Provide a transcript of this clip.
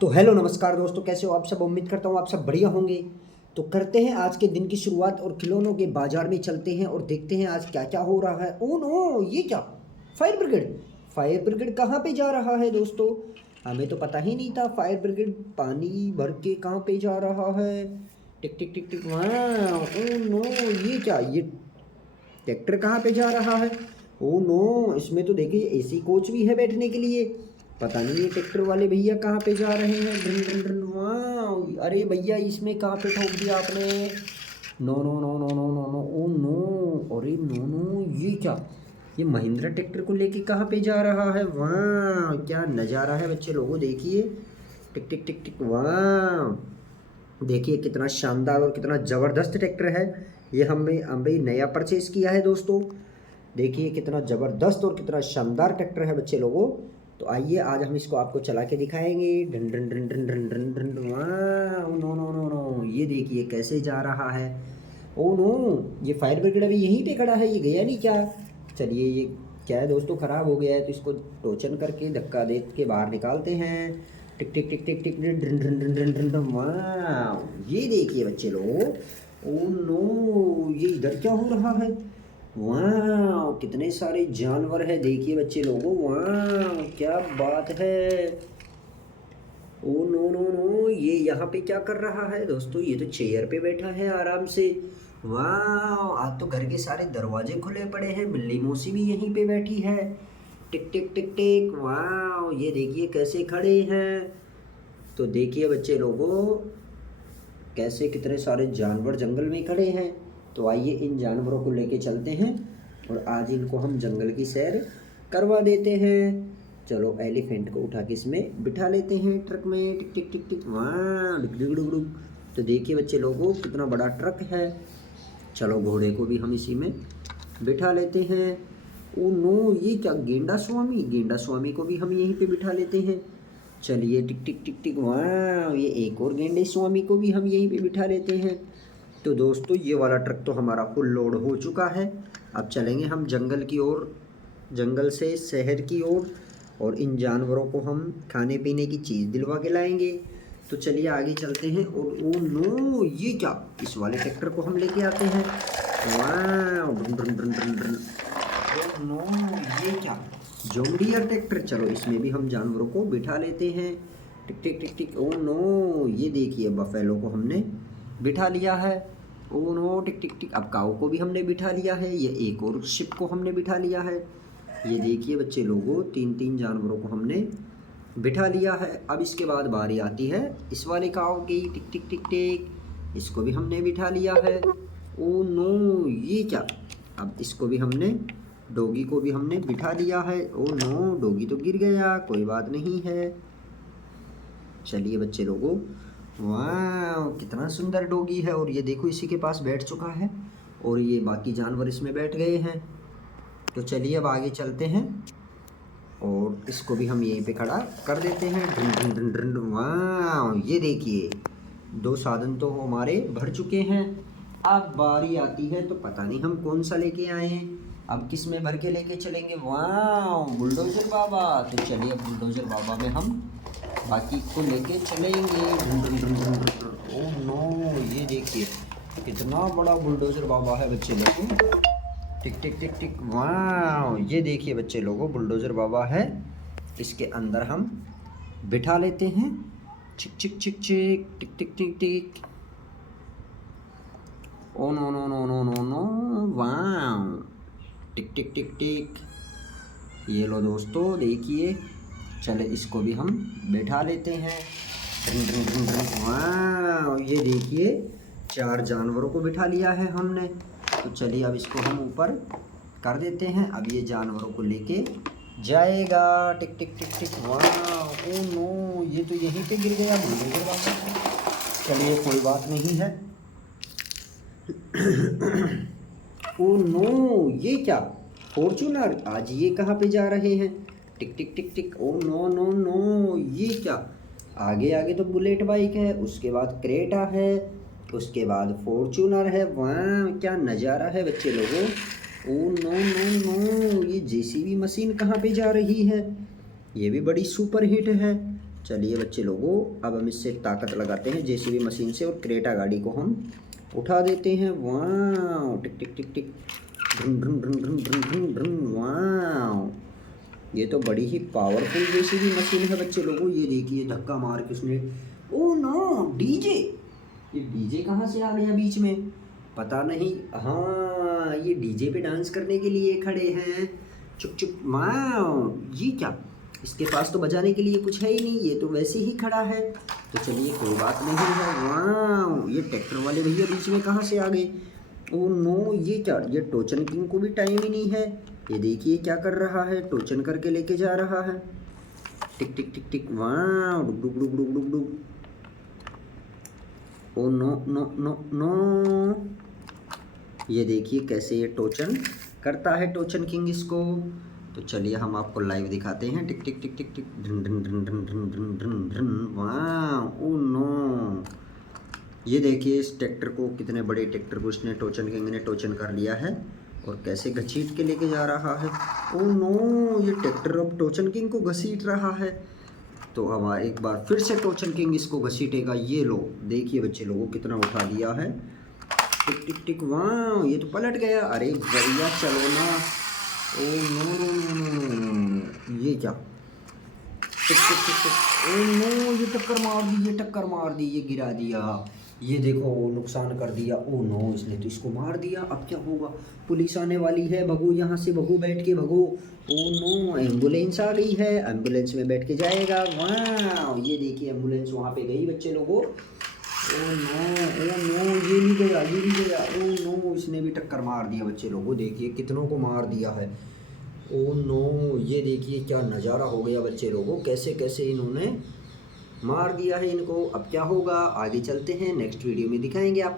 तो हेलो नमस्कार दोस्तों, कैसे हो आप सब। उम्मीद करता हूँ आप सब बढ़िया होंगे। तो करते हैं आज के दिन की शुरुआत और खिलौनों के बाजार में चलते हैं और देखते हैं आज क्या क्या हो रहा है। ओ नो, ये क्या, फायर ब्रिगेड। फायर ब्रिगेड कहाँ पे जा रहा है दोस्तों? हमें तो पता ही नहीं था फायर ब्रिगेड पानी भर के कहाँ पे जा रहा है। टिक टिक टिक टिक, वहाँ। ओ नो, ये क्या, ये ट्रैक्टर कहाँ पे जा रहा है? ओ नो, इसमें तो देखिए एसी कोच भी है बैठने के लिए। पता नहीं ये ट्रैक्टर वाले भैया कहाँ पे जा रहे हैं। ड्रिन ड्रिन ड्रिन, वाह। अरे भैया, इसमें कहाँ पे ठोक दिया आपने? No no no no no no no, oh no, अरे नो नो, ये क्या, ये महिंद्रा ट्रैक्टर को लेके कहाँ पे जा रहा है? वाह, क्या नज़ारा है बच्चे लोगों, देखिए। टिक टिक टिक टिक, वाह। देखिए कितना शानदार और कितना ज़बरदस्त ट्रैक्टर है। ये हमने अभी नया परचेज़ किया है दोस्तों। देखिए कितना ज़बरदस्त और कितना शानदार ट्रैक्टर है बच्चे लोगों। तो आइए आज हम इसको आपको चला के दिखाएंगे। डन डन डन डन डन डन डन, वाह। नो नो नो नो, ये देखिए कैसे जा रहा है। ओ नो, ये फायर ब्रिगेड अभी यहीं पे खड़ा है, ये गया नहीं क्या? चलिए, ये क्या है दोस्तों, ख़राब हो गया है तो इसको टोचन करके धक्का दे के बाहर निकालते हैं। टिक टिक टिक टिक टिक, डन डन डन डन डन डन, वाह। ये देखिए बच्चे लोग, ओ नो, ये इधर क्या हो रहा है? वाह, कितने सारे जानवर है देखिए बच्चे लोगों, वाह क्या बात है। ओ नो नो नो, ये यहाँ पे क्या कर रहा है दोस्तों? ये तो चेयर पे बैठा है आराम से। वाह, आज तो घर के सारे दरवाजे खुले पड़े हैं, बिल्ली मौसी भी यहीं पे बैठी है। टिक टिक टिक टिक, वाह, ये देखिए कैसे खड़े हैं। तो देखिए बच्चे लोगों, कैसे कितने सारे जानवर जंगल में खड़े हैं। तो आइए इन जानवरों को लेके चलते हैं और आज इनको हम जंगल की सैर करवा देते हैं। चलो एलिफेंट को उठा के इसमें बिठा लेते हैं ट्रक में। टिक टिक टिक टिक, वहाँ डुक डुक डुक डुक। तो देखिए बच्चे लोगों, कितना बड़ा ट्रक है। चलो घोड़े को भी हम इसी में बिठा लेते हैं। ओ नो, ये क्या, गेंडा स्वामी, गेंडा स्वामी को भी हम यहीं पे बिठा लेते हैं। चलिए टिक टिक टिक टिक, वाह, ये एक और गेंडे स्वामी को भी हम यहीं पे बिठा लेते हैं। तो दोस्तों ये वाला ट्रक तो हमारा फुल लोड हो चुका है। अब चलेंगे हम जंगल की ओर, जंगल से शहर की ओर, और इन जानवरों को हम खाने पीने की चीज़ दिलवा के लाएंगे। तो चलिए आगे चलते हैं। और ओ नो, ये क्या, इस वाले ट्रैक्टर को हम लेके आते हैं। वाह, ड्रन ड्रन ड्रन ड्रन ड्रन। ओ नो, ये क्या, जॉन डियर ट्रैक्टर। चलो इसमें भी हम जानवरों को बिठा लेते हैं। टिक टिक टिक टिक, ओ नो, ये देखिए बफेलो को हमने बिठा लिया है। ओ नो, टिक टिक टिक, अब काऊ को भी हमने बिठा लिया है। ये एक और शिप को हमने बिठा लिया है। ये देखिए बच्चे लोगों, तीन तीन जानवरों को हमने बिठा लिया है। अब इसके बाद बारी आती है इस वाले काऊ की। टिक टिक टिक टिक, इसको भी हमने बिठा लिया है। ओ नो, ये क्या, अब इसको भी हमने, डॉगी को भी हमने बिठा लिया है। ओ नो, डॉगी तो गिर गया, कोई बात नहीं है। चलिए बच्चे लोगों, वाह कितना सुंदर डॉगी है। और ये देखो इसी के पास बैठ चुका है और ये बाकी जानवर इसमें बैठ गए हैं। तो चलिए अब आगे चलते हैं और इसको भी हम यहीं पे खड़ा कर देते हैं। ड्रिन ड्रिन ड्रिन ड्रिन, वाह, ये देखिए दो साधन तो हमारे भर चुके हैं। अब बारी आती है, तो पता नहीं हम कौन सा लेके आए हैं, अब किस में भर के लेके चलेंगे। वाह, बुलडोजर बाबा। तो चलिए बुलडोजर बाबा में हम बाकी को लेके चलेंगे। ओह नो, ये देखिए कितना बड़ा बुलडोजर बाबा है बच्चे लोगों। टिक टिक टिक टिक, वाह, ये देखिए बच्चे लोगों, बुलडोजर बाबा है। इसके अंदर हम बिठा लेते हैं। चिक चिक चिक चिक, टिक टिक टिक टिक। Oh no no no no no no, वाह, टिक टिक टिक टिक। ये लो दोस्तों देखिए, चले इसको भी हम बैठा लेते हैं। वाह, ये देखिए चार जानवरों को बिठा लिया है हमने। तो चलिए अब इसको हम ऊपर कर देते हैं। अब ये जानवरों को लेके जाएगा। टिक टिक टिक टिक, वाह। ओ नो, ये तो यहीं पे गिर गया बुलडोजर बाबा। चलिए कोई बात नहीं है। ओ नो, ये क्या, फॉर्चूनर, आज ये कहाँ पे जा रहे हैं? टिक टिक टिक टिक, ओ नो नो नो, ये क्या, आगे आगे तो बुलेट बाइक है, उसके बाद क्रेटा है, उसके बाद फॉर्चूनर है। वाह, क्या नज़ारा है बच्चे लोगों। ओ नो नो नो, ये जेसीबी मशीन कहाँ पे जा रही है? ये भी बड़ी सुपर हिट है। चलिए बच्चे लोगों, अब हम इससे ताकत लगाते हैं जेसीबी मशीन से और क्रेटा गाड़ी को हम उठा देते हैं। वाह, टिक टिक टिक टिक, ड्रन ड्रन ड्रन ड्रन ड्रन ड्रन ड्रन। वाह, ये तो बड़ी ही पावरफुल जेसीबी मशीन है बच्चे लोगों। ये देखिए धक्का मार के उसने, ओ नो, डीजे, ये डीजे कहाँ से आ गया बीच में, पता नहीं। हाँ, ये डीजे पे डांस करने के लिए खड़े हैं। चुप चुप, वाह, ये क्या, इसके पास तो बजाने के लिए कुछ है ही नहीं, ये तो वैसे ही खड़ा है। तो चलिए कोई बात नहीं है। वाह, ये ट्रैक्टर वाले भैया बीच में कहाँ से आ गए। ओ नो, ये क्या, ये टोचन किंग को भी टाइम ही नहीं है। ये देखिए क्या कर रहा है, टोचन करके लेके जा रहा है। टिक टिक टिक टिक, वाह, डुक डुक डुक डुक डुक डुक। Oh no no no no, ये देखिए कैसे ये टोचन करता है, टोचन किंग इसको। तो चलिए हम आपको लाइव दिखाते हैं। टिक टिक टिक टिक टिक, ढन ढन ढन ढन ढन ढन ढन ढन। वाह, ओ नो, ये देखिए इस ट्रैक्टर को, कितने बड़े ट्रैक्टर को इसने, टोचन किंग ने टोचन कर लिया है और कैसे घसीट के लेके जा रहा है। ओ नो, ये ट्रैक्टर अब टोचन किंग को घसीट रहा है। तो हमारा एक बार फिर से टोचन किंग इसको घसीटेगा। ये लो देखिए बच्चे लोगों, कितना उठा दिया है। टिक टिक टिक, वाह, ये तो पलट गया। अरे बढ़िया, चलो ना। ओ नो, ये क्या, टिक टिक टिक टिक, ओ नो, ये टक्कर मार दी, ये टक्कर मार दी, ये गिरा दिया, ये देखो नुकसान कर दिया। ओ नो, इसने तो इसको मार दिया। अब क्या होगा, पुलिस आने वाली है, भगो यहाँ से, भगो, बैठ के भगो। ओ नो, एम्बुलेंस आ गई है, एम्बुलेंस में बैठ के जाएगा। वाह, ये देखिए एम्बुलेंस वहाँ पे गई बच्चे लोगों। ओ नो, ये नहीं गया, ये नहीं गया। ओ नो, इसने भी टक्कर मार दिया बच्चे लोगों, देखिए कितनों को मार दिया है। ओ नो, ये देखिए क्या नज़ारा हो गया बच्चे लोगों, कैसे कैसे इन्होंने मार दिया है इनको। अब क्या होगा, आगे चलते हैं, नेक्स्ट वीडियो में दिखाएंगे आप।